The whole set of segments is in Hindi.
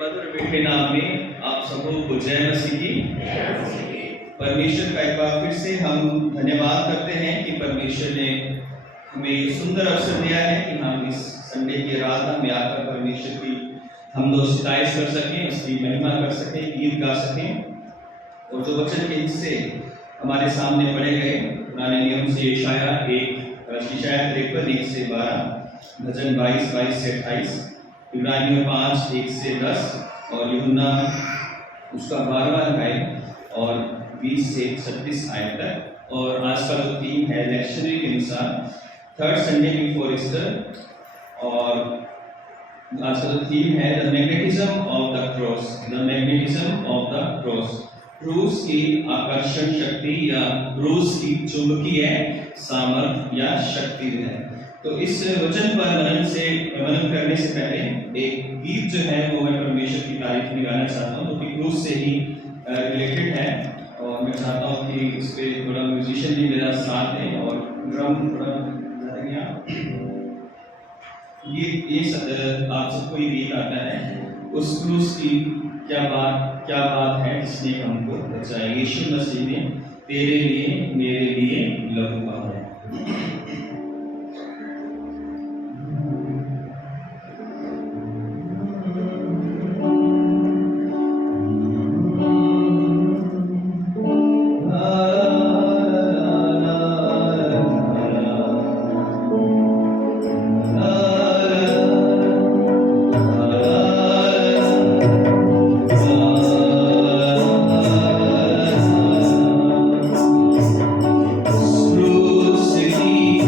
मधुर मीठे नाम में आप सबों को जय मसीह की। परमेश्वर का एक बार फिर से हम धन्यवाद करते हैं कि परमेश्वर ने हमें सुंदर अवसर दिया है कि हम इस संडे की आराधना में आकर परमेश्वर की हम लोग सिताइश कर सकें, उसकी महिमा कर सकें, गीत गा सकें। और जो वचन के हिस्से हमारे सामने पढ़े गए पुराने नियम से इशाया 53 से 12, भजन 22 से 28, इब्रानियों 5 1 से 10 और यूहन्ना उसका 12वां अध्याय और 20 से 36 आयत तक। और आज का जो थीम है लेक्चरी के अनुसार थर्ड संडे बिफोर ईस्टर, और आज का जो थीम है the magnetism of the cross. The magnetism of the cross, क्रूस की आकर्षण शक्ति या क्रूस की चुंबकीय सामर्थ्य या शक्ति है। तो इस वचन पर मनन करने से पहले एक गीत जो है वो मैं परमेश्वर की तारीफ में गाना चाहता हूँ, जो कि क्रूस से ही रिलेटेड है। और मैं चाहता हूँ कि इस पे थोड़ा म्यूजिशियन भी मेरा साथ दें और ड्रम थोड़ा गीत ये आप सबको ये गीत आता है, उस क्रूस की क्या बात है जिसने हमको बचाया। यीशु मसीह ने तेरे लिए मेरे लिए लहू बहाया। Crucifix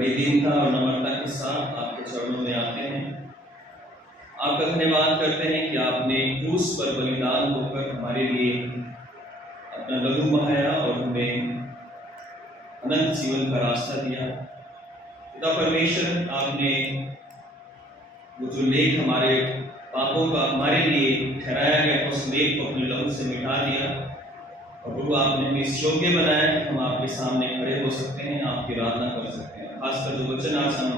बड़ी दीनता और नम्रता के साथ आपके चरणों में आते हैं। आपका धन्यवाद करते हैं कि आपने क्रूस पर बलिदान होकर हमारे लिए अपना लहू बहाया और हमें अनंत जीवन का रास्ता दिया। पिता परमेश्वर, आपने वो जो लेख हमारे पापों का हमारे लिए ठहराया गया उस लेख को अपने लहू से मिटा दिया और प्रभु आपने हमें इस योग्य बनाया कि हम आपके सामने खड़े हो सकते हैं, आपकी आराधना कर सकते हैं। खासकर जो वचन आज हम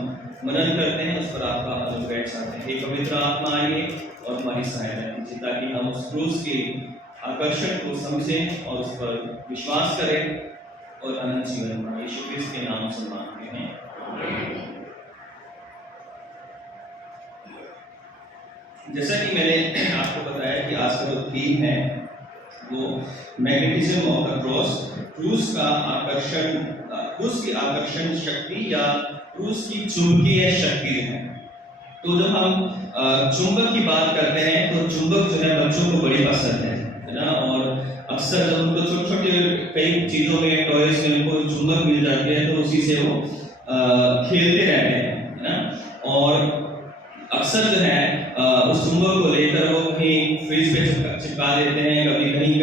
मनन करते हैं उस पर आपका अनुग्रह चाहते हैं। हे पवित्र आत्मा, आइए और हमारी सहायता कीजिए ताकि हम उस क्रूस के आकर्षण को समझें और उस पर विश्वास करें और अनंत जीवन पाएं। यीशु क्रिस्त के नाम से मांगते हैं, आमीन। जैसा कि मैंने आपको बताया कि आज का जो थीम है वो मैग्नेटिज्म ऑफ द क्रॉस, क्रूस का आकर्षण, क्रूस की आकर्षण शक्ति या क्रूस की चुंबकीय शक्ति है। तो जब हम चुंबक की बात करते हैं तो चुंबक जो है बच्चों को बड़ी पसंद है ना, और अक्सर जब उनको छोटे छोटे कई चीज़ों में, टॉयज में उनको चुंबक मिल जाते हैं तो उसी से वो खेलते रहते हैं, है ना। और अक्सर जो है उस चुंबक को लेकर वो कहीं फ्रिज पे चिपका देते हैं, कभी कहीं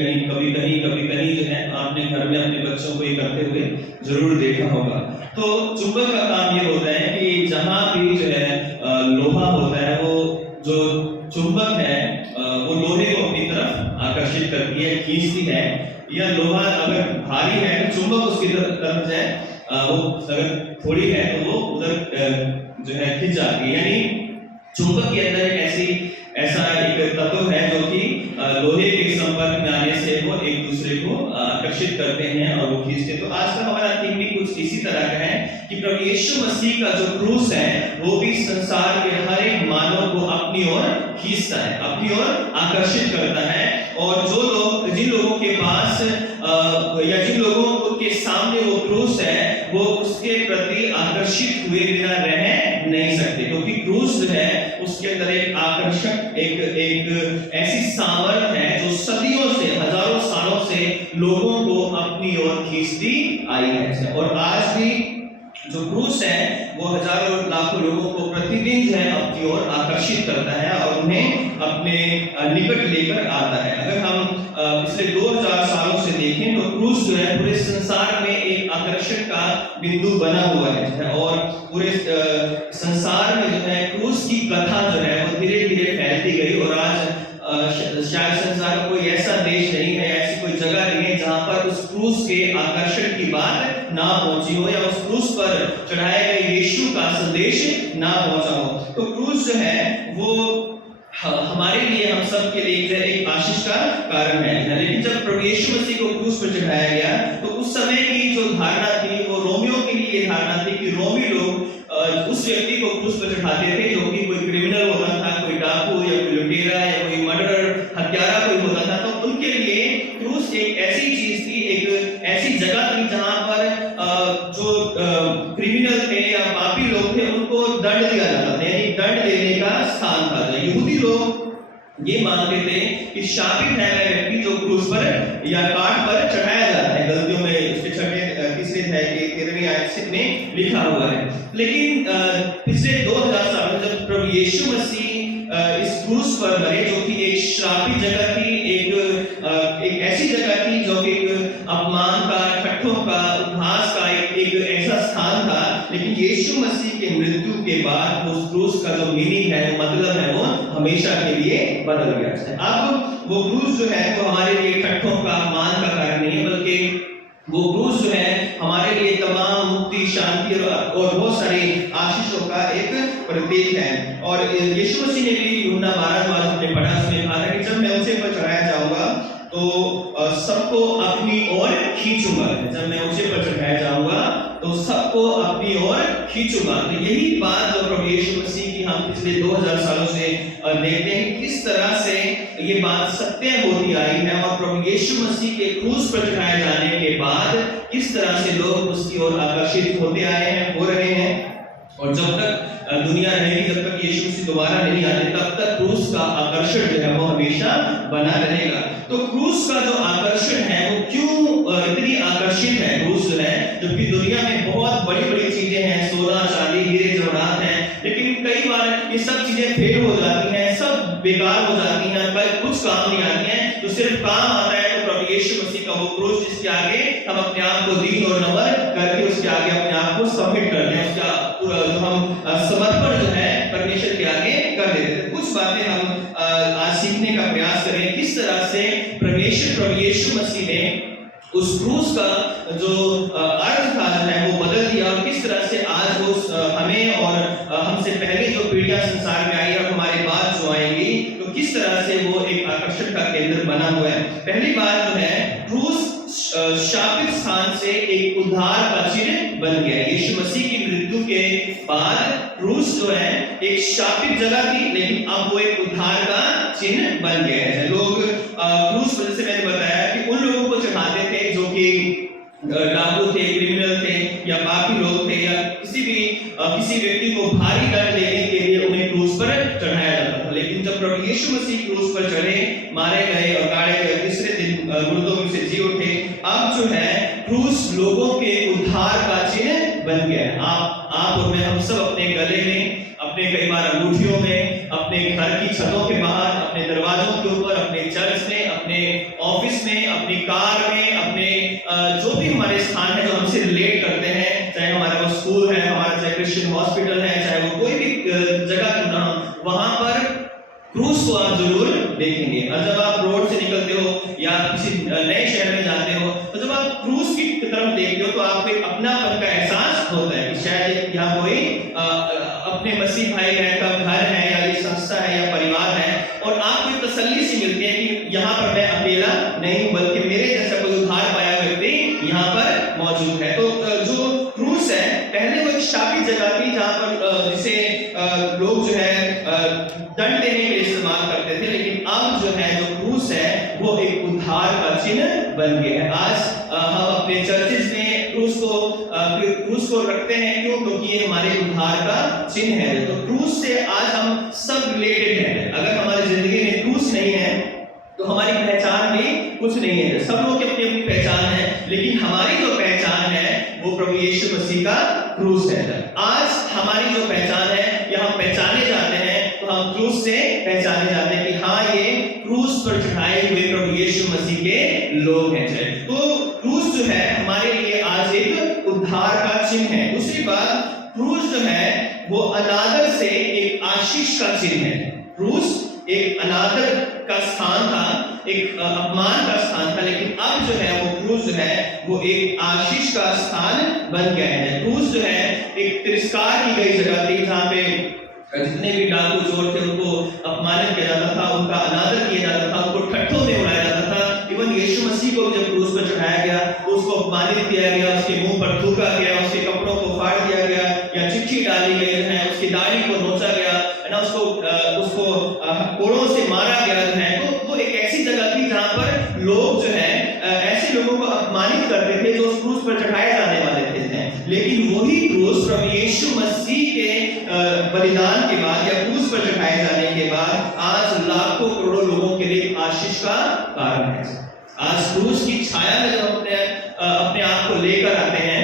जो है आपने घर में अपने बच्चों को ये करते हुए जरूर देखा होगा। तो चुंबक का काम ये होता है कि जहाँ भी जो है लोहा होता है, वो जो चुंबक है वो लोहे को अपनी तरफ आकर्षित करती है, खींचती है। या लोहा अगर भारी है तो चुंबक उसकी तरफ जो है वो अगर थोड़ी है तो वो उधर जो है खिंच जाती है। यानी चुंबक के अंदर ऐसा एक तत्व है जो कि लोहे के संपर्क में आने से वो एक दूसरे को आकर्षित करते हैं और वो खींचते हैं। तो आज का हमारा थीम भी कुछ इसी तरह का है कि प्रभु यीशु मसीह का जो क्रूस है वो भी संसार के हर एक मानव को अपनी ओर खींचता है, अपनी ओर आकर्षित करता है। और जो लोग, जिन लोगों के पास या जिन लोगों के सामने वो क्रूस है, वो उसके प्रति आकर्षित हुए बिना रह नहीं सकते, क्योंकि क्रूस जो है उसके अंदर एक आकर्षक, एक ऐसी सामर्थ है जो सदियों से, हजारों सालों से लोगों को अपनी ओर खींचती आई है। और आज भी जो क्रूस है वो हजारों लाखों लोगों को प्रतिदिन जो है अपनी ओर आकर्षित करता है और उन्हें अपने निकट लेकर आता है। अगर हम पिछले 2000 सालों से देखें तो क्रूस जो है पूरे संसार में एक आकर्षण का बिंदु बना हुआ है और पूरे संसार में जो है क्रूस की कथा जो है वो धीरे धीरे फैलती गई। और आज शायद संसार का कोई ऐसा देश नहीं है, ऐसी कोई जगह नहीं है जहां पर उस क्रूस के आकर्षण की बात ना पहुंची हो या उस क्रूस पर चढ़ाए गए यीशु का संदेश ना पहुंचा हो। तो क्रूस जो है वो हमारे लिए, हम सब के लिए एक आशीष का कारण है। लेकिन जब प्रभु यीशु मसीह को क्रूस पर चढ़ाया गया तो उस समय की जो धारणा थी वो रोमियों के लिए धारणा थी कि रोमी लोग उस व्यक्ति को क्रूस पर चढ़ाते थे जो कि कोई क्रिमिनल होता था, कोई डाकू या कोई लुटेरा या कोई मर्डरर, हत्यारा कोई होता था। तो उनके लिए क्रूस एक ऐसी चीज थी, एक ऐसी जगह थी जहां पर जो क्रिमिनल थे या पापी लोग थे उनको दंड दिया जाता था, यानी दंड देने का स्थान था। यहूदी लोग ये मानते थे कि शापित है वह व्यक्ति जो क्रूस पर या काट पर चढ़ाया जाता है। गलतियों में उसके तीसरे अध्याय के 13वीं आयत में लिखा हुआ है। लेकिन पिछले 2000 साल में जब प्रभु यीशु मसीह इस क्रूस पर मरे, जो कि एक श्रापित जगह थी, एक ऐसी जगह थी जो कि अपमान का, ठट्ठों का, उपहास का एक ऐसा स्थान था। लेकिन यीशु मसीह के मृत्यु के बाद उस क्रूस का जो मीनिंग है, मतलब है, वो हमेशा के लिए बदल गया है। अब वो क्रूस जो है वो हमारे लिए ठट्ठों का, अपमान का कारण नहीं है, बल्कि वो क्रूस जो है हमारे लिए तमाम मुक्ति, शांति और बहुत सारी आशीषों का एक प्रतीक है। और यीशु मसीह ने भी यूहन्ना 12 जो आज हमने पढ़ा उसमें कहा था कि जब मैं ऊंचे पर चढ़ाया जाऊंगा तो सबको अपनी ओर खींचूंगा। जब मैं ऊंचे पर चढ़ाया जाऊंगा तो सबको अपनी ओर खींचूंगा। तो यही बात जो प्रभु यीशु मसीह की हम पिछले 2000 सालों से देखते हैं किस तरह से ये बात सत्य होती आई है। और प्रभु यीशु मसीह के क्रूस पर चढ़ाए जाने के बाद किस तरह से लोग उसकी ओर आकर्षित होते आए हैं, हो रहे हैं। और जब तक दुनिया रहेगी, जब तक यीशु मसीह दोबारा नहीं आते, तब तक क्रूस का आकर्षण जो है वो हमेशा बना रहेगा। तो क्रूस का जो आकर्षण है वो क्यों इतनी आकर्षित है क्रूस जो है, जबकि दुनिया में बहुत बड़ी बड़ी चीजें हैं, सोना चांदी हीरे जवाहरात हैं, लेकिन कई बार ये सब चीजें फेल हो जाती हैं, सब बेकार हो जाती हैं, कुछ काम नहीं आती हैं। तो सिर्फ काम आता है तो प्रभु यीशु मसीह का वो क्रूस, जिसके आगे हम अपने आप को दीन और नम्र करके उसके आगे अपने आप को सबमिट कर दें, उसका जो हम समर्पण जो है परमेश्वर के आगे कर देते हैं। कुछ बातें हम आज सीखने का प्रयास करें, किस तरह से परमेश्वर प्रभु यीशु मसीह ने उस क्रूस का जो अर्थ था जो है वो बदल दिया, और किस तरह से आज वो हमें और हमसे पहले जो पीढ़ियां संसार में आई और हमारे बाद जो आएंगी, तो किस तरह से वो एक आकर्षण का केंद्र बना हुआ है। पहली बात जो है, क्रूस शापित स्थान से एक उद्धार का चिन्ह बन गया। यीशु मसीह की मृत्यु के बाद क्रूस जो है एक शापित जगह थी, लेकिन अब वो एक उद्धार का चिन्ह बन गया है। लोग क्रूस, जैसे मैंने बताया कि उन लोगों को चढ़ाते थे जो कि डाकू थे, क्रिमिनल थे, या पापी लोग थे, या किसी व्यक्ति को भारी दंड देने के लिए उन्हें क्रूस पर चढ़ाया जाता था। लेकिन जब प्रभु यीशु मसीह क्रूस पर चढ़े, मारे गए और गाड़े गए, तीसरे दिन मुर्दों में से जी उठे, अब जो है क्रूस लोगों के उद्धार का चिन्ह बन गया है। आप और मैं, हम सब अपने गले में, अपने कई बार अंगूठियों में, अपने घर की छतों के बाहर, अपने दरवाजों के ऊपर, अपने चर्च में, अपने ऑफिस में, अपनी कार में, अपने जो भी हमारे स्थान है जो हमसे रिलेट करते हैं, चाहे हमारा वो स्कूल है, हमारा चाहे क्रिश्चियन हॉस्पिटल है, चाहे वो कोई भी जगह क्यों ना हो, वहां पर क्रूस को आप जरूर देखेंगे। और जब आप रोड से निकलते हो या किसी नए शहर में जाते हो, तो जब आप क्रूस की तरफ देखते हो तो आपको एक अपनापन का एहसास होता है कि शायद यहाँ कोई अपने मसीह भाई बहन का घर है, या ये संस्था है, या परिवार है, और आपको तसल्ली से मिलती है कि यहाँ पर मैं अकेला नहीं हूँ, बल्कि मेरे जैसा कोई उद्धार पाया व्यक्ति यहाँ पर मौजूद है। तो जो क्रूस है, पहले वो एक शापित जगह थी जहाँ पर जिसे लोग जो है दंड देने के लिए इस्तेमाल करते थे, लेकिन अब जो है जो क्रूस है वो एक उद्धार का चिन्ह बन गया है। आज हम अपने चर्चेस में क्रूस को रखते हैं, क्यों? क्योंकि ये हमारे उद्धार का चिन्ह है। तो क्रूस से आज हम सब रिलेटेड हैं। अगर हमारी जिंदगी में क्रूस नहीं है तो हमारी पहचान भी कुछ नहीं है। सब लोग की अपनी अपनी पहचान है, लेकिन हमारी जो पहचान है वो प्रभु यीशु मसीह का क्रूस है। आज हमारी जो पहचान है, या हम पहचाने जाते हैं, तो हम क्रूस से पहचाने जाते हैं कि हाँ, ये क्रूस पर चढ़ाए हुए प्रभु यीशु मसीह के लोग हैं। तो क्रूस जो है हमारे लिए आज एक उद्धार का चिन्ह है। दूसरी बात, क्रूस जो है वो अनादर से एक आशीष का चिन्ह है। क्रूस एक अनादर का स्थान था, एक अपमान का स्थान था, लेकिन अब जो है वो क्रूस जो है वो एक आशीष का स्थान बन गया है। क्रूस जो है एक तिरस्कार की गई जगह थी, जहाँ पे जितने भी डाकू चोर थे उनको अपमानित किया जाता था, उनका अनादर किया जाता था, उनको ठट्ठों में उड़ाया जाता था। इवन यीशु मसीह को जब क्रूस पर चढ़ाया गया तो उसको अपमानित किया गया, उसके मुंह पर थूका गया, उसके कपड़ों को फाड़ दिया गया, या चिट्ठी डाली गई है, उसकी दाढ़ी को नोचा गया है ना, उसको कोड़ों से मारा गया है। तो वो एक ऐसी जगह थी जहाँ पर लोग जो है ऐसे लोगों को अपमानित करते थे जो उस क्रूस पर चढ़ाए जाने वाले थे। लेकिन वही क्रूस प्रभु यीशु मसीह के बलिदान के बाद या क्रूस पर चढ़ाए जाने के बाद आज लाखों करोड़ों लोगों के लिए आशीष का कारण है। आज क्रूस की छाया में जब अपने आप को लेकर आते हैं,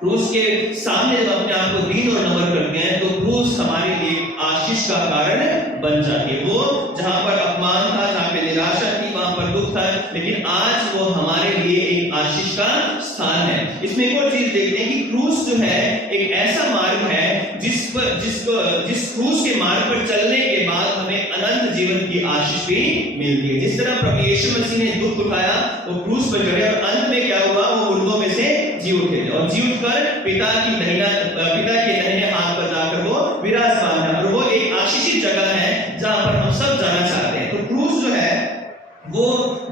क्रूस के सामने जब अपने आप को दीन और नम्र करते हैं, तो क्रूस हमारे लिए आशीष का कारण बन जाती है। वो जहां पर अपमान था, जहां पे निराशा थी, वहां पर दुख था, लेकिन आज वो हमारे लिए एक आशीष का स्थान है। इसमें एक और चीज देखते हैं कि क्रूस जो है एक ऐसा मार्ग है जिस क्रूस के मार्ग पर चलने के बाद हमें अनंत जीवन की आशीष भी मिलती है। जिस तरह प्रभु यीशु मसीह ने दुख उठाया, वो क्रूस पर चढ़े, और अंत में क्या हुआ, वो मुर्दों में से जी उठे, और जी उठकर पिता के दाहिने हाथ पर जाकर वो विराजमान है, और वो एक आशीषित जगह है जहां पर हम सब जाना चाहते हैं। तो क्रूस जो है वो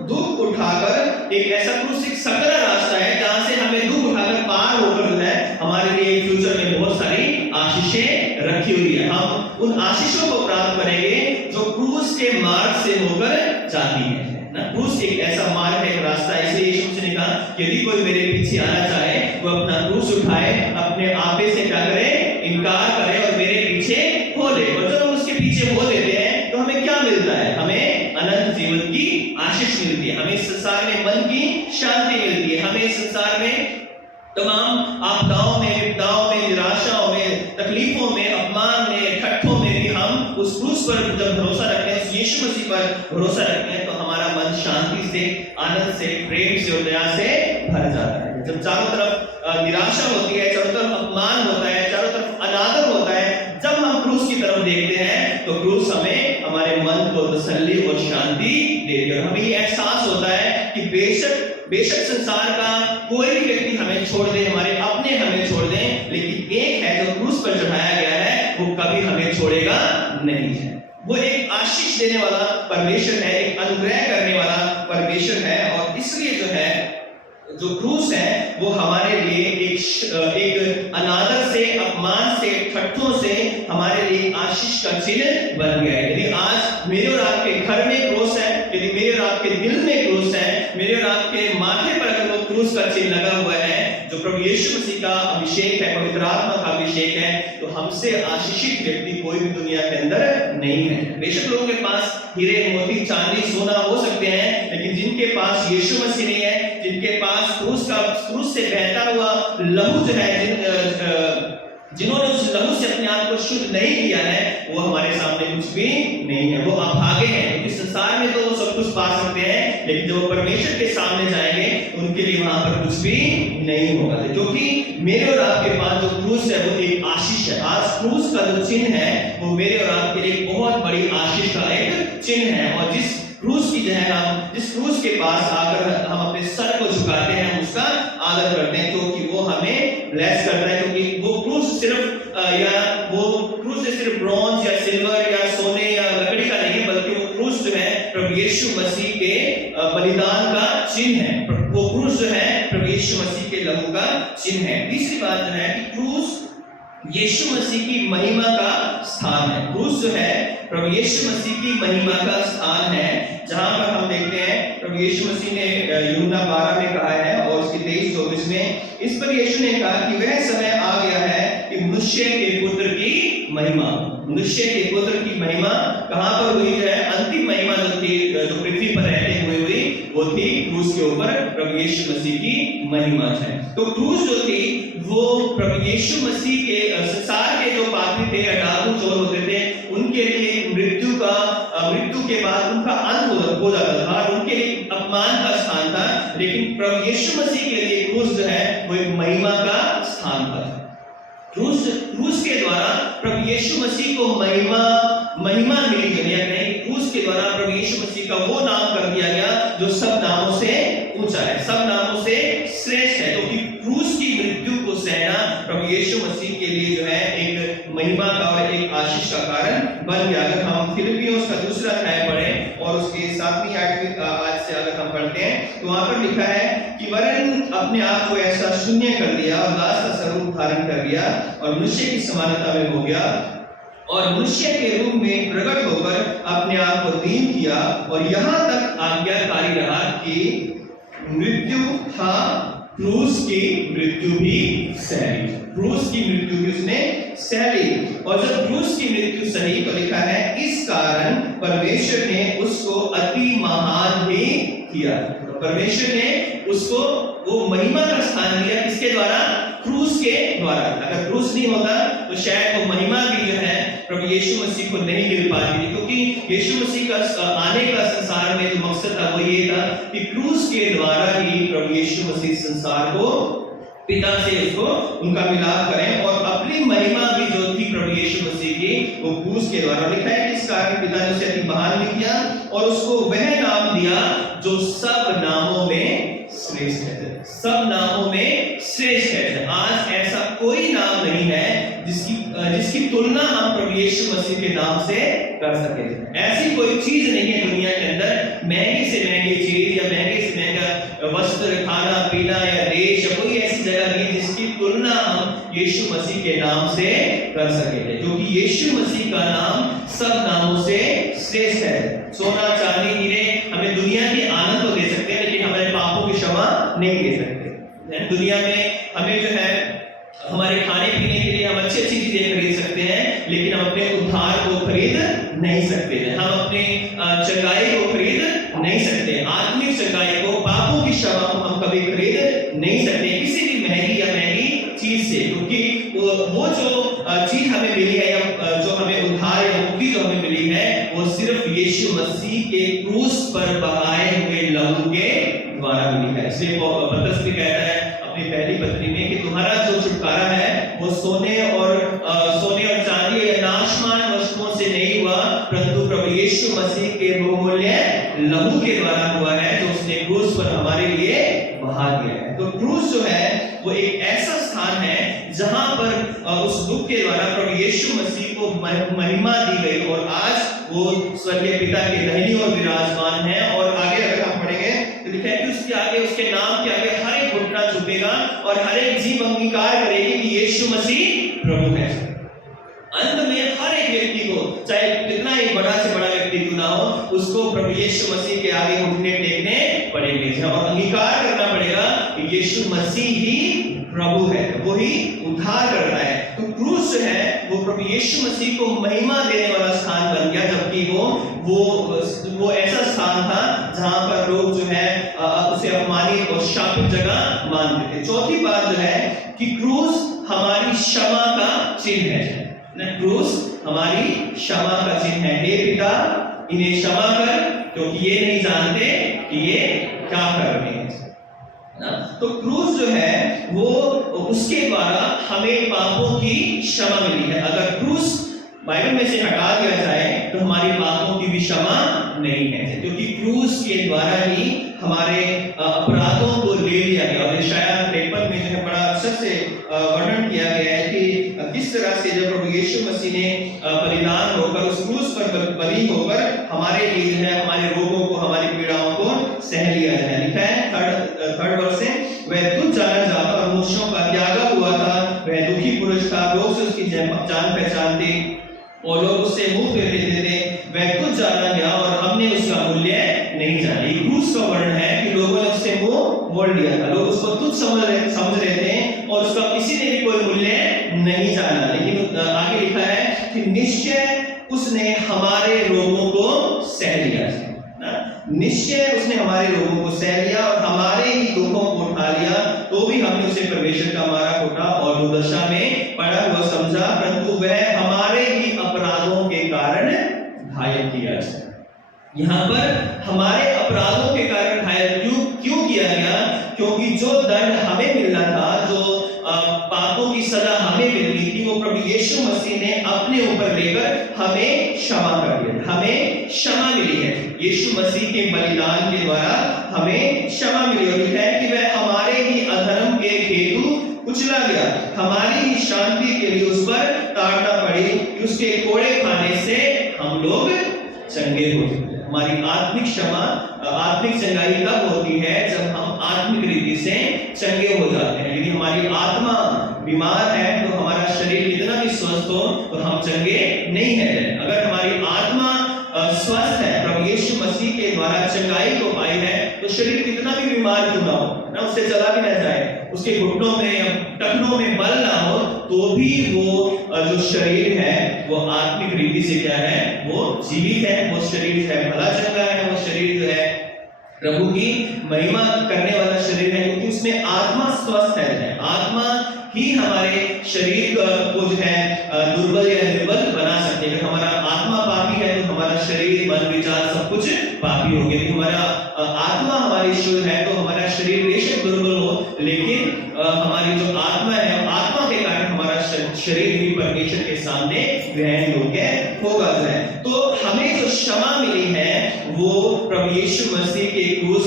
दुख उठाकर एक ऐसा क्रूस, एक सकरा रास्ता है जहां से हमें दुख उठाकर पार होकर जो है हमारे लिए फ्यूचर में बहुत सारी आशीषें रखी हुई है। हम उन आशीषों को प्राप्त करेंगे जो क्रूस के मार्ग से होकर जाती है ना। क्रूस एक ऐसा मार्ग है, एक रास्ता है। इसलिए यीशु मसीह ने कहा कि यदि कोई मेरे पीछे आना चाहे वो अपना क्रूस उठाए, अपने आपे से क्या करे, इनकार करे, और मेरे पीछे हो ले। और जब हम उसके पीछे हो लेते हैं तो हमें क्या मिलता है? आशीष मिलती है, हमें इस संसार में मन की शांति मिलती है, हमें इस संसार में तमाम आपदाओं में, विपदाओं में, निराशाओं में, तकलीफों में, अपमान में, ठट्ठों में भी हम उस क्रूस पर जब भरोसा रखते हैं, उस यीशु मसीह पर भरोसा रखते हैं, तो हमारा मन शांति से, आनंद से, प्रेम से और दया से भर जाता है। जब चारों तरफ निराशा होती है, चारों तरफ अपमान होता है, चारों तरफ अनादर होता है, जब हम क्रूस की तरफ देखते हैं तो क्रूस हमें हमारे मन को तसल्ली और शांति देती है। और हमें ये एहसास होता है कि बेशक संसार का कोई भी व्यक्ति हमें छोड़ दे, हमारे अपने हमें छोड़ दें, लेकिन एक है जो क्रूस पर चढ़ाया गया है, वो कभी हमें छोड़ेगा नहीं है। वो एक आशीष देने वाला परमेश्वर है, एक अनुग्रह करने वाला परमेश्वर है, और इसलिए जो है जो क्रूस है वो हमारे लिए एक अनादर से, अपमान से, ठट्ठों से हमारे लिए आशीष का चिन्ह बन गया है। यदि आज मेरे और आपके घर में क्रूस है, यदि मेरे और आपके दिल में क्रूस है, मेरे और आपके माथे पर अगर वो क्रूस का चिन्ह लगा हुआ है, जो प्रभु यीशु मसीह का अभिषेक है, पवित्र आत्मा का अभिषेक है, तो हमसे आशीषित व्यक्ति कोई भी दुनिया के अंदर नहीं है। बेशक लोगों के पास हीरे, मोती, चांदी, सोना हो सकते हैं, लेकिन जिनके पास यीशु मसीह नहीं है, जिनके पास क्रूस से बहता हुआ लहू जो है, जिन्होंने उस लहू से अपने आप को शुद्ध नहीं किया है, वो हमारे सामने कुछ भी नहीं है, वो अभागे हैं। इस संसार में तो वो सब कुछ पा सकते हैं, लेकिन जब वो परमेश्वर के सामने जाएंगे उनके लिए वहां पर कुछ भी नहीं होगा, क्योंकि मेरे और आपके पास जो क्रूस है वो एक आशीष है। आज क्रूस का जो चिन्ह है वो मेरे और आपके लिए बहुत बड़ी आशीष का एक चिन्ह है, और जिस क्रूस की जो है, हम जिस क्रूस के पास आकर हम अपने सर को झुकाते हैं, हम उसका आदर करते हैं, क्योंकि वो हमें ब्लेस करता है। क्योंकि वो क्रूस सिर्फ ब्रॉन्ज या सिल्वर या सोने या लकड़ी का नहीं है, बल्कि वो क्रूस जो है प्रभु यीशु मसीह के बलिदान का चिन्ह है। वो क्रूस जो है प्रभु यीशु मसीह के लहू का चिन्ह है। तीसरी बात जो है कि क्रूस यीशु मसीह की महिमा का स्थान है। क्रूस जो है प्रभु यीशु मसीह की महिमा का स्थान है, जहां पर हम देखते हैं प्रभु यीशु मसीह ने यूहन्ना 12 में कहा है और उसके 23-24 में, इस पर यीशु ने कहा कि वह समय आ गया है कि मनुष्य के पुत्र की महिमा, मनुष्य के पुत्र की महिमा कहां पर हुई है? अंतिम महिमा जो थी, जो पृथ्वी पर रहते हुए हुई, वो थी क्रूस के ऊपर प्रभु यीशु मसीह की महिमा है। तो क्रूस जो थी वो प्रभु यीशु मसीह के संसार के जो पापी थे, डाकू चोर होते थे, उनके लिए मृत्यु के बाद उनका अंत हो जाता था, उनके लिए अपमान का स्थान था। लेकिन प्रभु यीशु मसीह के लिए क्रूस जो है वो एक महिमा का स्थान था। क्रूस के द्वारा प्रभु यीशु मसीह को महिमा मिली गई है। क्रूस के द्वारा प्रभु यीशु मसीह का वो नाम कर दिया गया जो सब नामों से ऊंचा है, सब नामों से श्रेष्ठ है। क्योंकि क्रूस की मृत्यु को सहना प्रभु यीशु मसीह के लिए जो है एक महिमा का और एक आशीष का कारण बन गया। अगर हम फिलिपियों का 2 अध्याय पढ़ें और उसके 7वीं 8वीं आज से अगर हम पढ़ते हैं, तो वहां पर लिखा है कि वरन अपने आप को ऐसा शून्य कर दिया और दास का स्वरूप धारण कर लिया और मनुष्य की समानता में हो गया और मनुष्य के रूप में प्रकट होकर अपने आप को दीन किया और यहाँ तक आज्ञाकारी रहा कि मृत्यु क्रूस की मृत्यु भी सहली, क्रूस की मृत्यु भी उसने सहली। और जब क्रूस की मृत्यु सही तो लिखा है इस कारण परमेश्वर ने उसको अति महान भी किया। परमेश्वर ने उसको वो महिमा का स्थान दिया, किसके द्वारा? क्रूस के द्वारा। अगर क्रूस नहीं होता तो शायद वो महिमा भी जो है प्रभु यीशु मसीह को नहीं मिल पाती थी, क्योंकि यीशु मसीह का आने का संसार में जो मकसद था वो ये था कि क्रूस के द्वारा ही प्रभु यीशु मसीह संसार को पिता से उसको उनका मिलाप करें और अपनी महिमा भी जो थी प्रभु यीशु मसीह की वो क्रूस के द्वारा। लिखा है कि इस कारण पिता ने उसे अति महान भी किया और उसको वह नाम दिया जो सब नामों में श्रेष्ठ है, सब नामों में श्रेष्ठ है। आज ऐसा कोई नाम नहीं है जिसकी तुलना हम प्रभु यीशु मसीह के नाम से कर सके। ऐसी कोई चीज नहीं है दुनिया के अंदर, महंगी से महंगी चीज या महंगे से महंगा वस्त्र, खाना पीना या देश या कोई ऐसी जगह नहीं जिसकी तुलना हम यीशु मसीह के नाम से कर सके थे, क्योंकि यीशु मसीह का नाम सब नामों से श्रेष्ठ है। सोना, चांदी, हीरे हमें दुनिया के आनंद तो दे सकते हैं, लेकिन हमारे पापों की क्षमा नहीं दे सकते। दुनिया में हमें जो है हमारे खाने पीने के लिए हम अच्छी चीजें खरीद सकते हैं, लेकिन हम अपने उद्धार को खरीद नहीं सकते हैं, हम अपने चंगाई को खरीद नहीं सकते। आत्मिक चंगाई को, पापों की क्षमा को हम कभी खरीद नहीं सकते किसी भी महंगी या महंगी चीज से, क्योंकि वो जो चीज हमें मिली है या जो हमें उद्धार या मुक्ति जो हमें मिली है वो सिर्फ यीशु मसीह के क्रूस पर बहाए हुए लहू के द्वारा मिली है। इसलिए पतरस भी कहता है अपनी पहली पत्री में कि तुम्हारा जो छुटकारा है वो सोने और चांदी या नाशमान वस्तुओं से नहीं हुआ, परंतु प्रभु यीशु मसीह के बहुमूल्य लहू के द्वारा हुआ है जो उसने क्रूस पर हमारे लिए बहा दिया है। तो क्रूस जो है वो एक ऐसा स्थान है जहां पर उस दुख के द्वारा प्रभु यीशु मसीह को महिमा दी गई और आज वो स्वर्गीय पिता के दाहिनी ओर विराजमान है। और आगे अगर हम पढ़ेंगे तो लिखा है कि उसके आगे, उसके नाम के आगे हर एक घुटना झुकेगा और हर एक जीभ अंगीकार करेगी कि यीशु मसीह प्रभु है। अंत में हर एक व्यक्ति को, चाहे कितना ही बड़ा से बड़ा व्यक्ति क्यों ना हो, उसको प्रभु यीशु मसीह के आगे घुटने टेकने पड़ेंगे और अंगीकार करना पड़ेगा कि यीशु मसीह ही प्रभु है, वो ही उद्धार करता है। तो क्रूस जो है वो प्रभु यीशु मसीह को महिमा देने वाला स्थान बन गया, जबकि वो ऐसा स्थान था जहां पर लोग जो है उसे अपमानित और शापित जगह मानते थे। चौथी बात जो है कि क्रूस हमारी क्षमा का चिन्ह है। क्रूस हमारी क्षमा का चिन्ह है। हे पिता, इन्हें क्षमा कर क्योंकि ये नहीं जानते कि ये क्या कर रहे हैं। तो क्रूस जो है वो उसके द्वारा हमें पापों की क्षमा मिली है। अगर क्रूस बाइबल में से हटा दिया जाए तो हमारी पापों की भी क्षमा नहीं है, क्योंकि क्रूस के द्वारा ही हमारे अपराधों को ले लिया गया। और यशायाह 53 में जो है बड़ा अच्छे से वर्णन किया गया है कि किस तरह से जब प्रभु यीशु मसीह ने बलिदान होकर उस क्रूस पर बलि होकर हमारे लिए जो है हमारे रोगों को, हमारी पीड़ाओं को सह लिया है। लिखा है थर्ड वर्ष से, वह तुझ जाना जाता और मूर्छों का त्यागा हुआ था, वह दुखी पुरुष था, लोग से उसकी जान पहचान थी और लोग उससे मुंह फेर लेते थे। वह तुझ जाना गया और हमने उसका मूल्य नहीं जाना। ये क्रूस का वर्ण है कि लोगों ने उससे मुंह मोड़ लिया था, लोग उसको तुच्छ समझ रहे थे और उसका किसी ने भी कोई मूल्य नहीं जाना। लेकिन आगे लिखा है कि निश्चय उसने हमारे रोगों को सह लिया, निश्चय उसने हमारे रोगों को सह लिया और हमारे ही दुखों को उठा लिया, तो भी हमने उसे परमेश्वर का मारा कोटा और दुर्दशा में पड़ा हुआ समझा, परंतु वह हमारे ही अपराधों के कारण घायल किया गया। यहाँ पर हमारे अपराधों के कारण घायल क्यों किया गया? क्योंकि जो दंड हमें मिलना था, जो पापों की सजा हमें मिलनी थी, वो प्रभु यीशु मसीह ने अपने ऊपर लेकर हमें क्षमा कर दिया। हमें क्षमा मिली है यीशु मसीह के बलिदान के द्वारा, हमें क्षमा मिली। और लिखा है कि वह हमारे ही अधर्म के हेतु कुचला गया, हमारी ही शांति के लिए उस पर ताड़ना पड़ी कि उसके कोड़े खाने से हम लोग चंगे हो जाते हैं। हमारी आत्मिक क्षमा, आत्मिक चंगाई तब होती है जब हम आत्मिक रीति से चंगे हो जाते हैं। यदि हमारी आत्मा बीमार है तो हमारा शरीर कितना भी स्वस्थ हो तो हम चंगे नहीं हैं। अगर हमारी आत्मा स्वस्थ है, प्रभु यीशु मसीह के द्वारा चंगाई को पाई है, तो शरीर कितना भी बीमार क्यों ना हो, ना उससे चला भी ना जाए, उसके घुटनों में या टखनों में बल ना हो, तो भी वो जो शरीर है वो आत्मिक रीति से क्या है, वो जीवित है, वो शरीर है भला चंगा है, वो शरीर जो है प्रभु की महिमा करने वाला शरीर है, क्योंकि उसमें आत्मा स्वस्थ है। आत्मा ही हमारे शरीर को जो है दुर्बल या निर्बल बना सकते हैं। अगर हमारा आत्मा पापी है तो हमारा शरीर, मन, विचार सब कुछ पापी होंगे। यदि हमारा आत्मा हमारी शुद्ध है तो हमारा शरीर बेशक दुर्बल हो, लेकिन हमारी जो आत्मा है, आत्मा के कारण हमारा शरीर भी परमेश्वर के सामने ग्रहण योग्य होगा जो है। तो हमें जो क्षमा मिली है वो प्रभु यीशु मसीह के क्रूस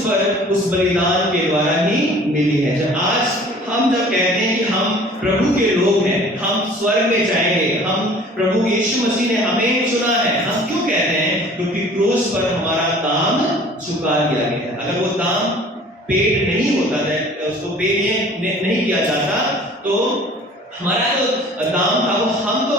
पर उस बलिदान के द्वारा ही मिली है। जब आज हम जब कहते हैं कि हम प्रभु के लोग हैं, हम स्वर्ग में जाएंगे, हम प्रभु यीशु मसीह ने हमें चुना है, हम क्यों कहते हैं? क्योंकि क्रूस पर हमारा दाम चुका दिया गया। अगर वो दाम पेड नहीं होता है, उसको पे नहीं किया जाता, तो हमारा जो दाम था वो हम तो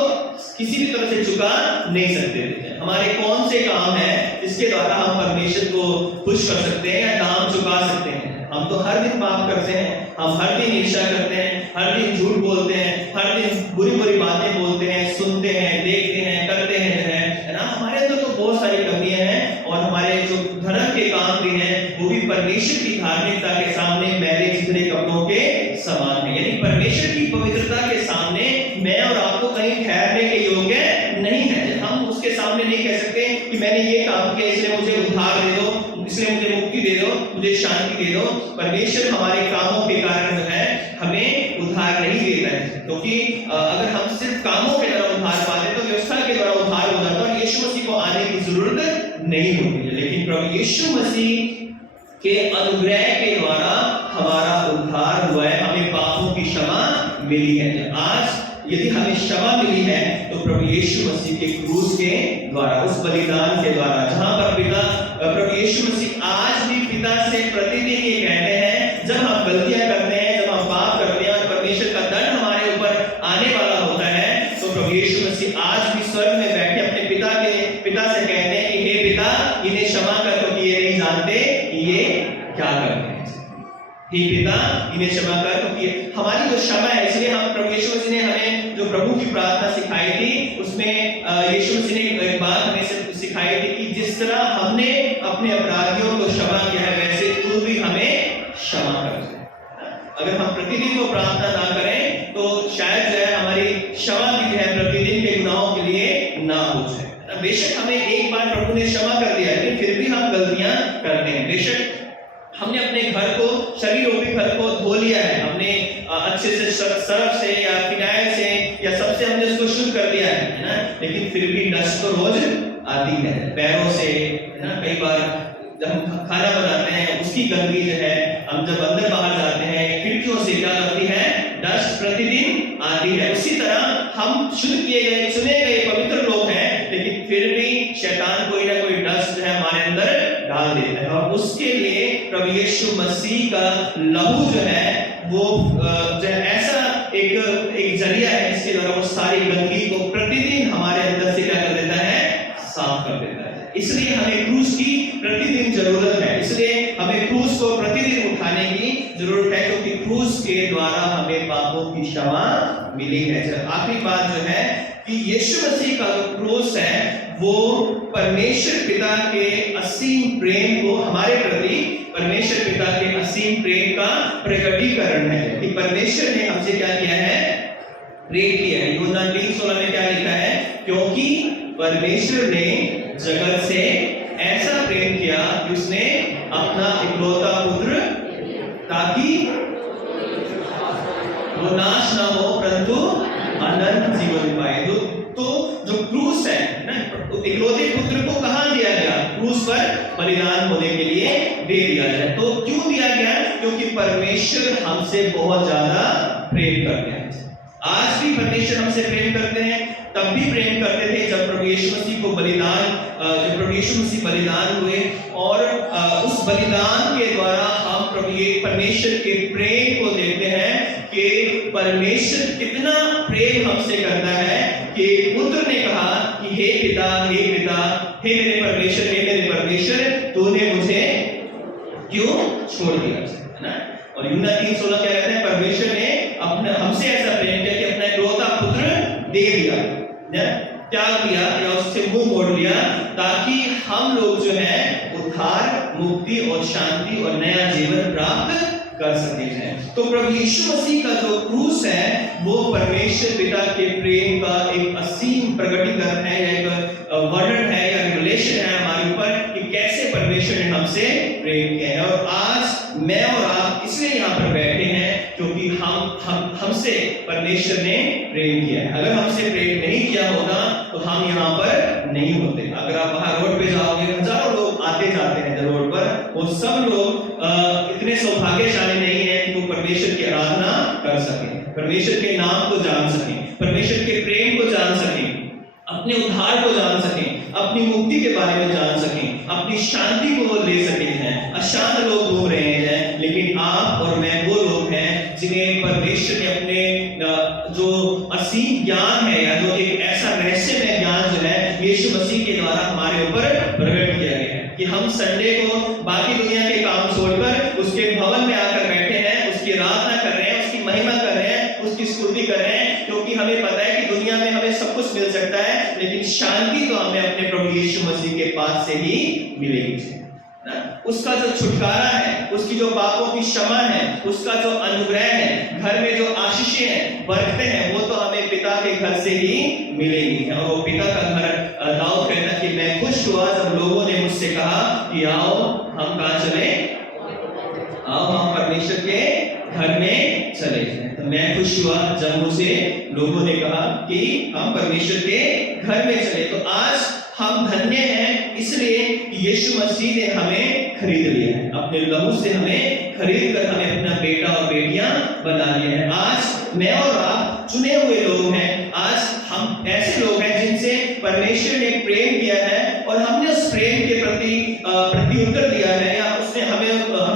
किसी भी तरह से चुका नहीं सकते थे। हमारे कौन से काम हैं जिसके द्वारा हम परमेश्वर को खुश कर सकते हैं या दाम चुका सकते हैं? हम तो हर दिन पाप करते हैं, हम हर दिन ईर्ष्या करते हैं, हर दिन झूठ बोलते हैं, हर दिन बुरी बुरी बातें बोलते हैं, सुनते हैं, देखते हैं, करते हैं, है ना? हमारे अंदर तो बहुत सारी कमियां हैं और और हमारे जो धर्म के काम भी हैं वो भी परमेश्वर की धार्मिकता के सामने मैले चिकने कपड़ों के समान है। यानी परमेश्वर की पवित्रता के सामने मैं और आपको कहीं ठहरने के योग्य नहीं है। हम उसके सामने नहीं कह सकते कि मैंने ये काम किया इसलिए मुझे उद्धार दे दो, इसलिए मुझे मुक्ति दे दो, मुझे शांति दे दो। परमेश्वर हमारे कामों के कारण जो है हमें उद्धार नहीं देता है, क्योंकि अगर हम सिर्फ कामों के द्वारा उद्धार पाते तो व्यवस्था के द्वारा उद्धार हो जाता और यीशु मसीह को आने की जरूरत नहीं होती है। लेकिन प्रभु यीशु मसीह के अनुग्रह के द्वारा हमारा उद्धार हुआ है, हमें पापों की क्षमा मिली है। आज यदि हमें क्षमा मिली है तो प्रभु यीशु मसीह के क्रूस के द्वारा, उस बलिदान के द्वारा, जहां पर पिता प्रभु यीशु मसीह आज भी पिता से प्रतिदिन ये कहते हैं, जब हम गलतियां करते हैं, जब हम पाप करते हैं और परमेश्वर का दंड हमारे ऊपर आने वाला होता है, तो प्रभु यीशु मसीह आज भी स्वर्ग में बैठे अपने पिता से कहते हैं कि हे पिता, इन्हें क्षमा कर, क्योंकि ये नहीं जानते कि ये क्या करते हैं। हे पिता, इन्हें क्षमा कर, क्योंकि हमारी जो क्षमा है, इसलिए हम प्रभु यीशु मसीह ने हमें जो प्रभु की प्रार्थना सिखाई थी, उसमें यीशु मसीह ने एक बात हमें सिखाई थी कि जिस तरह हमने अपने अपराधियों को क्षमा किया है वैसे तू भी हमें क्षमा कर। अगर हम प्रतिदिन वो प्रार्थना ना करें तो शायद जो है हमारी क्षमा भी जो है प्रतिदिन के गुनाहों के लिए ना हो जाए। बेशक हमें एक बार प्रभु ने क्षमा कर दिया है, लेकिन फिर भी हम गलतियां करते हैं। बेशक हमने अपने घर को, शरीर रूपी घर को धो लिया है, हमने अच्छे से सर्फ से या फिनाइल से या सबसे हमने उसको शुद्ध कर दिया है ना, लेकिन फिर भी डस्ट तो रोज आती है पैरों से, है ना। कई बार जब हम खाना बनाते हैं उसकी गंदगी जो है, हम जब अंदर बाहर जाते हैं खिड़कियों से क्या करती है, डस्ट प्रतिदिन आती है। उसी तरह हम शुद्ध किए गए, चुने गए पवित्र लोग हैं, लेकिन फिर भी शैतान कोई ना कोई डस्ट जो है हमारे अंदर डाल देता है। और उसके लिए प्रभु यीशु मसीह का लहू जो है वो जो है ऐसा एक जरिया है जिसके द्वारा वो सारी गंदगी को प्रतिदिन हमारे अंदर से क्या कर देता है, साफ कर देता है। इसलिए हमें क्रूस की प्रतिदिन जरूरत है, इसलिए हमें क्रूस को प्रतिदिन उठाने की जरूरत है, क्योंकि क्रूस के द्वारा हमें पापों की क्षमा मिली है। आखिरी बात जो है कि यीशु मसीह का जो क्रूस है वो परमेश्वर पिता के असीम प्रेम को, हमारे प्रति परमेश्वर पिता के असीम प्रेम का प्रकटीकरण है कि परमेश्वर ने हमसे क्या किया है, प्रेम किया है। यूहन्ना 3:16 में क्या लिखा है, क्योंकि परमेश्वर ने जगत से ऐसा प्रेम किया कि उसने अपना इकलौता पुत्र, ताकि वो नाश ना हो परंतु अनंत जीवन पाए। तो जो क्रूस है ना, इकलौते पुत्र को कहां दिया गया, क्रूस पर बलिदान होने के लिए दे दिया गया। तो क्यों दिया गया, क्योंकि परमेश्वर हमसे बहुत ज्यादा प्रेम करते हैं। आज भी परमेश्वर हमसे प्रेम करते हैं, तब भी प्रेम करते थे जब प्रभु यीशु मसीह को जब प्रभु यीशु मसीह बलिदान हुए, और उस बलिदान के द्वारा हम परमेश्वर के प्रेम को देखते हैं कि परमेश्वर कितना प्रेम हमसे करता है कि पुत्र ने कहा कि हे पिता, हे पिता, हे मेरे परमेश्वर, हे मेरे परमेश्वर, तूने मुझे क्यों छोड़ दिया, है ना। और यूहन्ना 3:16 क्या कहते हैं, परमेश्वर ने अपने हमसे ऐसा प्रेम किया कि अपना इकलौता पुत्र दे दिया, त्याग दिया या उससे मुंह मोड़ लिया, ताकि हम लोग जो है उद्धार, मुक्ति और शांति और नया जीवन प्राप्त कर सकते हैं। तो प्रभु यीशु मसीह का जो क्रूस है वो परमेश्वर पिता के प्रेम का एक असीम प्रकटीकरण है, या एक वर्णन है या रिलेशन है हमारे ऊपर कि कैसे परमेश्वर ने हमसे प्रेम किया है। और आज मैं और आप इसलिए यहाँ पर बैठे हैं क्योंकि हमसे परमेश्वर ने प्रेम किया है। अगर हमसे प्रेम नहीं किया होता तो हम यहाँ पर नहीं होते। अगर आप बाहर रोड पे जाओगे, हजारों लोग आते जाते हैं रोड पर, वो सब लोग इतने सौभाग्यशाली नहीं है कि वो परमेश्वर की आराधना कर सके, परमेश्वर के नाम को जान सके, परमेश्वर के प्रेम को जान सके, अपने उद्धार को जान सके, अपनी मुक्ति के बारे में जान सके, अपनी शांति को ले सके हैं। अशांत लोग घूम रहे हैं, लेकिन आप और मैं वो लोग हैं जिन्हें परमेश्वर ने अपने जो असीम ज्ञान है, या जो एक ऐसा रहस्यमय ज्ञान जो है यीशु मसीह के द्वारा हमारे ऊपर प्रकट किया गया है कि हम संडे को बाकी दुनिया के काम छोड़कर उसके भवन में आकर बैठे हैं, उसकी आराधना कर रहे हैं, उसकी महिमा कर रहे हैं, उसकी स्तुति कर रहे हैं, क्योंकि हमें पता है कि दुनिया में हमें सब कुछ मिल सकता है, लेकिन शांति तो हमें अपने प्रभु यीशु मसीह के पास से ही मिलेगी ना। उसका जो छुटकारा है, उसकी जो पापों की क्षमा है, उसका जो अनुग्रह है, घर में जो आशीषें हैं, बरकतें हैं, वो तो हमें पिता के घर से ही मिलेगी। और वो पिता का घर, दाऊद कहता है कि मैं खुश हुआ जब लोगों ने मुझसे कहा कि आओ हम कहाँ चले, आओ हम परमेश्वर के घर में चले जाएं। तो मैं खुश हुआ जब मुझे लोगों ने कहा कि हम परमेश्वर के घर में चले। तो आज हम धन्य हैं इसलिए यीशु मसीह ने हमें खरीद लिया है, अपने लहू से हमें खरीद कर हमें अपना बेटा और बेटियां बना लिया है। आज मैं और आप चुने हुए लोग हैं। आज हम ऐसे लोग हैं जिनसे परमेश्वर ने प्रेम किया है और हमने उस प्रेम के प्रति प्रत्युत्तर दिया है, या उसने हमने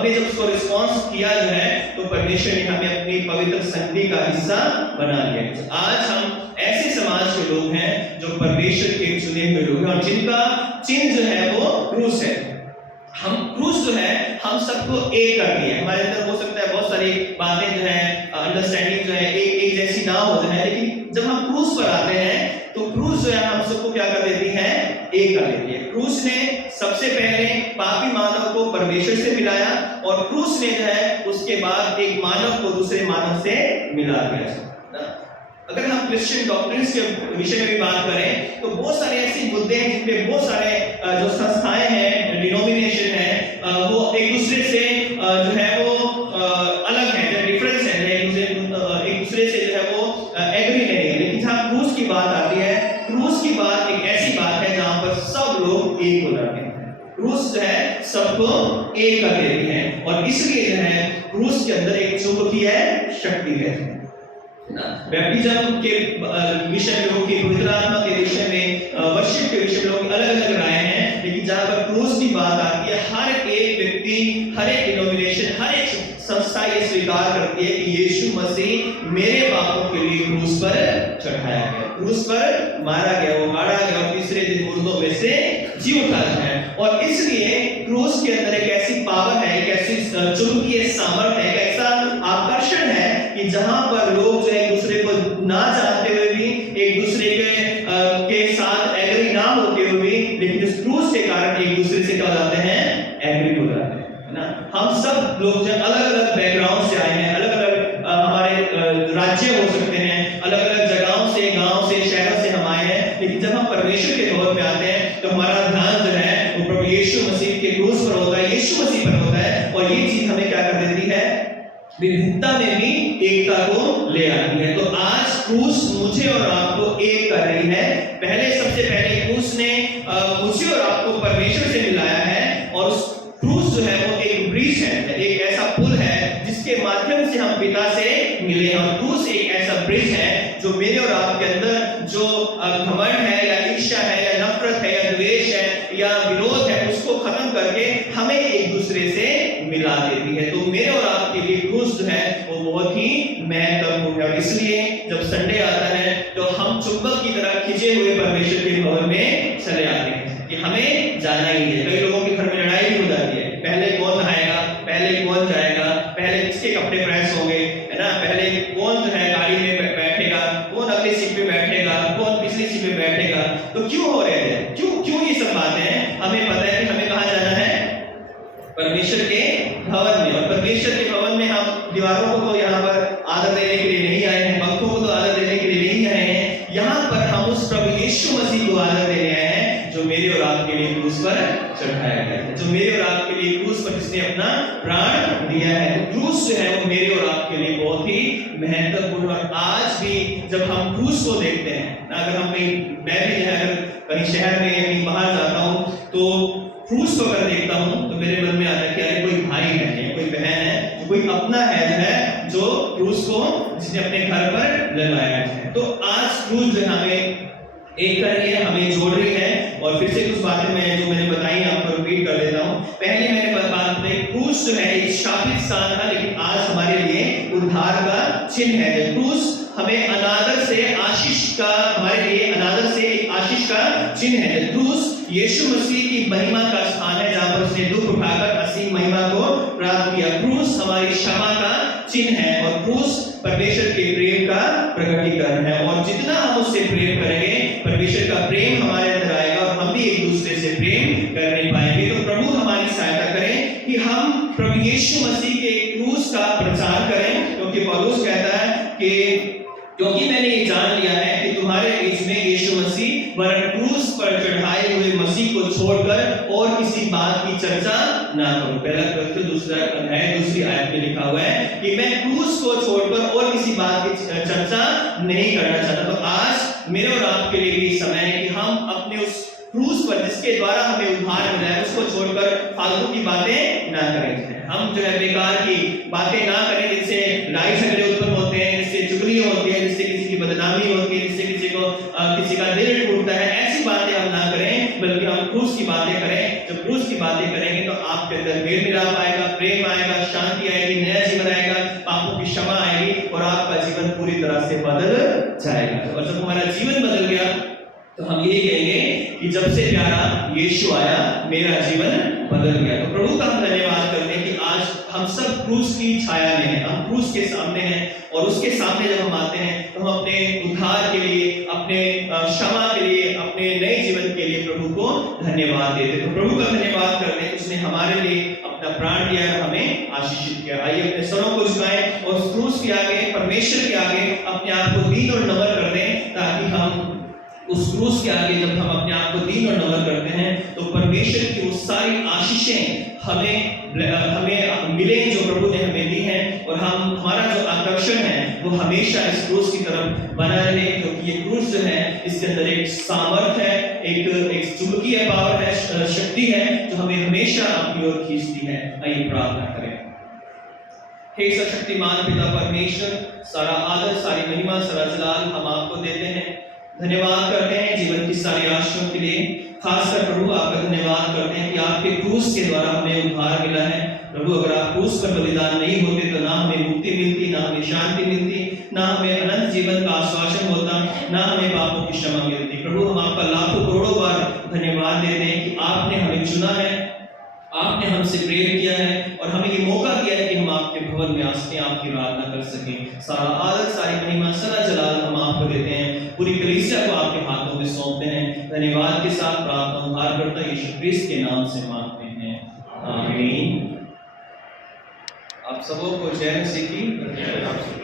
जब उसको रिस्पॉन्स किया जो है, तो परमेश्वर ने हमें अपनी पवित्र संगति का हिस्सा बना लिया है। आज हम ऐसे समाज के लोग हैं जो परमेश्वर के चुने हुए लोग हैं और जिनका चिन्ह जो है वो क्रूस है। हम क्रूस जो है हम सबको एक कर दिया है। हमारे अंदर हो सकता है बहुत सारी बातें जो है, अंडरस्टैंडिंग जो है एक जैसी ना हो जाए, लेकिन जब हम क्रूस पर आते हैं तो क्रूस जो है हम सबको क्या कर देती है, एक कर देती है। क्रूस ने सबसे पहले पापी मानव को परमेश्वर से मिलाया और क्रूस ने जो है उसके बाद एक मानव को दूसरे मानव से मिला दिया। अगर हम क्रिश्चियन डॉक्ट्रिन्स के विषय में भी बात करें तो बहुत सारे ऐसे मुद्दे हैं जिन पे बहुत सारे जो संस्थाएं हैं, डिनोमिनेशन है, वो एक दूसरे से जो है वो अलग है, जो डिफरेंस है, एक दूसरे से जो है वो एग्री नहीं है। लेकिन जहाँ क्रूस की बात आती है, क्रूस की बात एक ऐसी बात है जहाँ पर सब लोग एक हो जाते हैं। क्रूस जो है सबको एक कर देती है और इसलिए जो है क्रूस के अंदर एक चुंबकीय शक्ति है। बैप्टिज्म के विषय में लोगों की, पवित्र आत्मा के विषय में, वर्शिप के विषय में लोगों की अलग-अलग राय हैं, लेकिन जहां पर क्रूस की बात आती है, हर एक व्यक्ति, हर एक डिनोमिनेशन, हर एक संस्था ये स्वीकार करती है कि यीशु मसीह मेरे पापों के लिए क्रूस पर चढ़ाया गया, क्रूस पर मारा गया, वो मारा गया और तीसरे दिन मुर्दों में से जी उठा है। और इसलिए क्रूस के अंदर एक ऐसी पावर है, एक ऐसी चुंबकीय सामर्थ्य है, एक ऐसा आकर्षण है कि जहां पर लोग जो एक दूसरे को ना चाहते हुए भी, एक दूसरे के साथ एग्री ना होते हुए भी, लेकिन उस क्रूस के कारण एक दूसरे से क्या हो जाते हैं, एग्री हो जाते हैं, है ना। हम सब लोग जो अलग-अलग बैकग्राउंड से आए हैं, अलग-अलग हमारे राज्य हो सकते हैं, अलग-अलग जगहों से, गांव से, शहरों से हम आए हैं, लेकिन जब हम परमेश्वर के भवन में आते हैं तो हमारा ध्यान जो है वो प्रभु यीशु मसीह के क्रूस पर होता है, यीशु मसीह पर होता है। और ये चीज हमें क्या कर देती है, विभिन्नता में भी एकता को ले आती है। तो आज क्रूस मुझे और आपको एक कर रही है। सबसे पहले क्रूस ने मुझे और आपको परमेश्वर से मिलाया है और उस क्रूस जो है वो एक ब्रिज है, एक ऐसा पुल है जिसके माध्यम से हम पिता से मिले हैं। और क्रूस एक ऐसा ब्रिज है जो मेरे और आपके अंदर जो घमंड है या ईर्ष्या है या नफरत है या द्वेष है या विरोध है, उसको खत्म करके हमें एक दूसरे से मिला देती है। तो मेरे और आपके लिए क्रूस जो है वो बहुत ही महत्वपूर्ण है और इसलिए जब संडे आता है तो हम चुंबक की तरह खिंचे हुए परमेश्वर के भवन में चले आते हैं कि हमें जाना ही है। कई लोगों के घर में लड़ाई भी हो जाती है, पहले कौन नहाएगा, पहले कौन जाएगा, पहले किसके कपड़े प्रेस होंगे, है ना, पहले कौन जो है गाड़ी में बैठेगा, कौन अगली सीट पे बैठेगा, कौन पिछली सीट पे बैठेगा। तो क्यों हो रहे थे, क्यों ये सब बातें हैं? हमें पता है कि हमें कहाँ जाना है, परमेश्वर के भवन में। और परमेश्वर के भवन में हम दीवारों को तो यहाँ पर आदर देने के लिए नहीं आए हैं, पंखों को तो आदर देने के लिए नहीं आए हैं, यहाँ पर हम उस प्रभु यीशु मसीह को आदर देने आए हैं जो मेरे और आपके लिए क्रूस पर चढ़ाया गया है, जो मेरे और आपके लिए क्रूस पर जिसने अपना प्राण दिया है। तो क्रूस जो है वो मेरे और आपके लिए बहुत ही महत्वपूर्ण। और आज भी जब हम क्रूस को देखते हैं, अगर हम कहीं, मैं भी जो है अगर कहीं शहर में कहीं बाहर जाता हूँ तो क्रूस को अगर देखता हूँ तो मेरे मन में आता है कि अरे कोई भाई है, कोई बहन है, कोई अपना है जो क्रूस को जिसने अपने घर पर लगाया है। तो आज क्रूस जो हमें एक कर रही है, हमें जोड़ रही है। और फिर से कुछ बातें मैं जो मैंने बताई आपको रिपीट कर देता हूँ। पहले मैंने बात बताई, क्रूस जो है एक शापित स्थान था, लेकिन आज हमारे लिए उद्धार का चिन्ह है। क्रूस हमें अनादर से आशीष का, हमारे लिए अनादर से आशीष का चिन्ह है। क्रूस यीशु मसीह की महिमा का स्थान है जहां पर उसने दुख उठाकर असीम महिमा को प्राप्त किया। क्रूस हमारी क्षमा का चिन्ह है और क्रूस परमेश्वर के प्रेम का प्रकटीकरण है। और जितना हम उससे प्रेम करेंगे, परमेश्वर का प्रेम हमारे अंदर आएगा और हम भी एक दूसरे से प्रेम करने पाएंगे। तो प्रभु हमारी सहायता करें कि हम प्रभु यीशु मसीह के क्रूस का प्रचार करें, क्योंकि पौलुस कहता है कि क्योंकि मैंने ये जान लिया है कि तुम्हारे बीच में यीशु मसीह वरन क्रूस पर चढ़ाए हुए मसीह को छोड़कर और किसी बात की चर्चा ना करूं। पहला करके दूसरा अध्याय दूसरी आयत में लिखा हुआ है कि मैं क्रूस को छोड़कर और किसी बात की चर्चा नहीं करना चाहता। तो आज मेरे और आपके लिए भी समय है कि हम अपने उस क्रूस पर जिसके द्वारा हमें उद्धार मिला है उसको छोड़कर फालतू की बातें ना करें। हम जो है बेकार की बातें ना करें जिससे लड़ाई झगड़े उत्पन्न होते हैं, जिससे चुगलियां होती है, जिससे किसी की बदनामी होती है, जिससे किसी का दिल टूटता है। ऐसी बातें हम ना करें, बल्कि हम क्रूस की बातें करें। जब क्रूस की बातें करेंगे तो आपके अंदर मेल मिलाप आएगा, प्रेम आएगा, शांति आएगी, नया जीवन आएगा, पापों की क्षमा आएगी और आपका जीवन पूरी तरह से बदल जाएगा। और जब हमारा जीवन बदल गया तो हम यही कहेंगे कि जब से प्यारा यीशु आया मेरा जीवन बदल गया। तो प्रभु का हम धन्यवाद करते हैं कि आज हम सब क्रूस की छाया में हैं, हम क्रूस के सामने हैं और उसके सामने जब हम आते हैं तो हम अपने उद्धार के लिए, अपने क्षमा के लिए, अपने नए जीवन के लिए प्रभु को धन्यवाद देते हैं। तो प्रभु का धन्यवाद करते हैं, उसने हमारे लिए अपना प्राण दिया है, हमें आशीषित किया। आइए अपने सरों को झुकाएं और क्रूस के आगे, परमेश्वर के आगे अपने आप को दीन और नम्र कर दें, ताकि हम उस क्रूस के आगे जब हम अपने आप को दीन और नम्र करते हैं तो परमेश्वर की वो सारी आशीषें हमें मिले जो प्रभु ने हमें दी हैं, और हमारा जो आकर्षण है वो हमेशा इस क्रूस की तरफ बना रहे, क्योंकि ये क्रूस जो है इसके अंदर एक सामर्थ है, एक चुंबकीय पावर है, शक्ति है जो हमें हमेशा अपनी ओर खींचती है। आइए प्रार्थना करें। हे सर्वशक्तिमान पिता परमेश्वर, सारा आदर, सारी महिमा, सारा जलाल हम आपको देते हैं। धन्यवाद करते हैं जीवन की सारी आशीषों के लिए। खासकर प्रभु आपका धन्यवाद करते हैं कि आपके क्रूस के द्वारा हमें उद्धार मिला है। प्रभु अगर आप क्रूस पर बलिदान नहीं होते तो ना हमें मुक्ति मिलती, ना हमें शांति मिलती, ना हमें अनंत जीवन का आश्वासन होता, ना हमें पापों की क्षमा मिलती। प्रभु हम आपका लाखों करोड़ों बार धन्यवाद देते हैं कि आपने हमें चुना है, आपने हमसे प्रेम किया है और हमें ये मौका दिया है कि हम आपके भवन में आके आपकी आराधना कर सकें। सारा आदर, सारी महिमा, सारा जलाल हम आपको देते हैं। पूरी कलीसिया को आपके हाथों में सौंपते हैं। धन्यवाद के साथ प्रार्थना उद्धारकर्ता यीशु क्रिस्त के नाम से मांगते हैं, आमीन। आप सबों को जय मसीह की।